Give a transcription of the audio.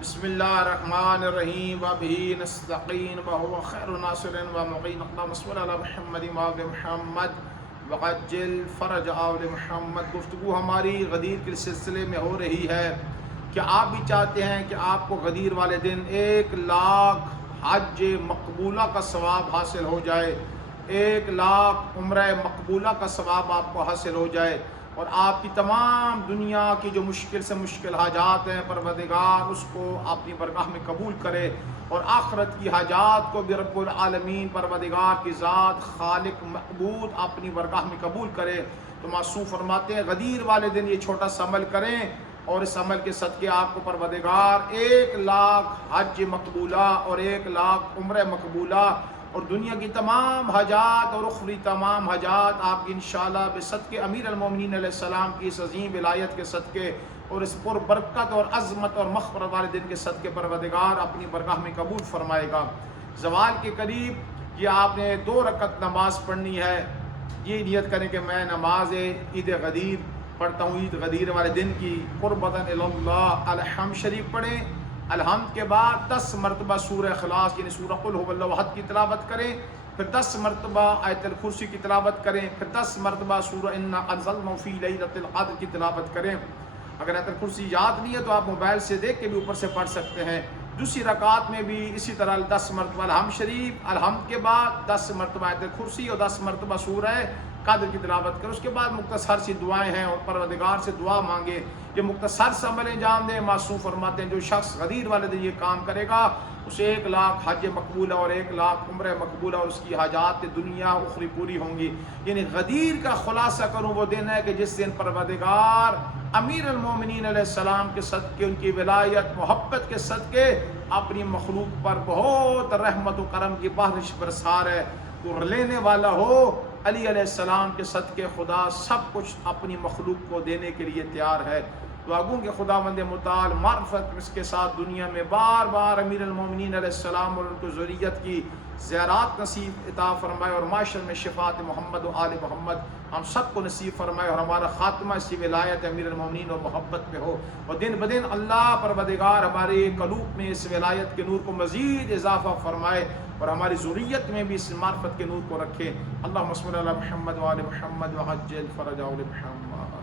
بسم اللہ الرحمن الرحیم وبہ نستعین وہو خیر ناصر ومعین اللہم صل علی محمد وآل محمد وعجل فرج آل محمد۔ گفتگو ہماری غدیر کے سلسلے میں ہو رہی ہے کہ آپ بھی چاہتے ہیں کہ آپ کو غدیر والے دن 1,00,000 حج مقبولہ کا ثواب حاصل ہو جائے، 1,00,000 عمرہ مقبولہ کا ثواب آپ کو حاصل ہو جائے، اور آپ کی تمام دنیا کی جو مشکل سے مشکل حاجات ہیں پروردگار اس کو اپنی برگاہ میں قبول کرے، اور آخرت کی حاجات کو بھی رب العالمین پروردگار کی ذات خالق معبود اپنی برگاہ میں قبول کرے۔ تو معصوم فرماتے ہیں غدیر والے دن یہ چھوٹا سا عمل کریں، اور اس عمل کے صدقے آپ کو پروردگار 1,00,000 حج مقبولہ اور 1,00,000 عمرہ مقبولہ اور دنیا کی تمام حاجات اور اخری تمام حاجات آپ کی انشاءاللہ بصدقے امیر المومنین علیہ السلام کی اس عظیم ولایت کے صدقے اور اس پر برکت اور عظمت اور مغفرت والے دن کے صدقے پروردگار اپنی برگاہ میں قبول فرمائے گا۔ زوال کے قریب یہ آپ نے 2 رکعت نماز پڑھنی ہے، یہ نیت کریں کہ میں نماز عید غدیر پڑھتا ہوں، عید غدیر والے دن کی قربتاً اللہ الحمد شریف پڑھیں۔ الحمد کے بعد 10 مرتبہ سورہ اخلاص یعنی سورہ قل هو اللہ احد کی تلاوت کریں، پھر 10 مرتبہ آیت الکرسی کی تلاوت کریں، پھر 10 مرتبہ سورہ انا انزلناہ فی لیلۃ القدر کی تلاوت کریں۔ اگر آیت الکرسی یاد نہیں ہے تو آپ موبائل سے دیکھ کے بھی اوپر سے پڑھ سکتے ہیں۔ دوسری رکعت میں بھی اسی طرح 10 مرتبہ الحمد شریف، الحمد کے بعد 10 مرتبہ آیت الکرسی اور 10 مرتبہ سورہ قدر کی تلاوت کریں۔ اس کے بعد مختصر سی دعائیں ہیں اور پروردگار سے دعا مانگے، یہ مختصر سے عمل انجام دیں۔ معصوم فرماتے ہیں جو شخص غدیر والے دن یہ کام کرے گا اسے 1,00,000 حج مقبولہ اور 1,00,000 عمرہ مقبولہ اور اس کی حاجات دنیا اخری پوری ہوں گی۔ یعنی غدیر کا خلاصہ کروں وہ دن ہے کہ جس دن پروردگار امیر المومنین علیہ السلام کے صدقے، ان کی ولایت محبت کے صدقے اپنی مخلوق پر بہت رحمت و کرم کی بارش برسا ہے۔ تو لینے والا ہو علی علیہ السلام کے صدقے خدا سب کچھ اپنی مخلوق کو دینے کے لیے تیار ہے۔ دعا گوں کہ خداوند متعال معرفت اس کے ساتھ دنیا میں بار بار امیر المومنین علیہ السلام اور ان کو ذریت کی زیارات نصیب عطا فرمائے، اور معاشر میں شفاعت محمد و آل محمد ہم سب کو نصیب فرمائے، اور ہمارا خاتمہ اسی ولایت امیر المومنین اور محبت پہ ہو، اور دن بدن اللہ پروردگار ہمارے قلوب میں اس ولایت کے نور کو مزید اضافہ فرمائے، اور ہماری ذریت میں بھی اس معرفت کے نور کو رکھے۔ اللہم صل علی محمد و آل محمد وعجل فرج آل محمد۔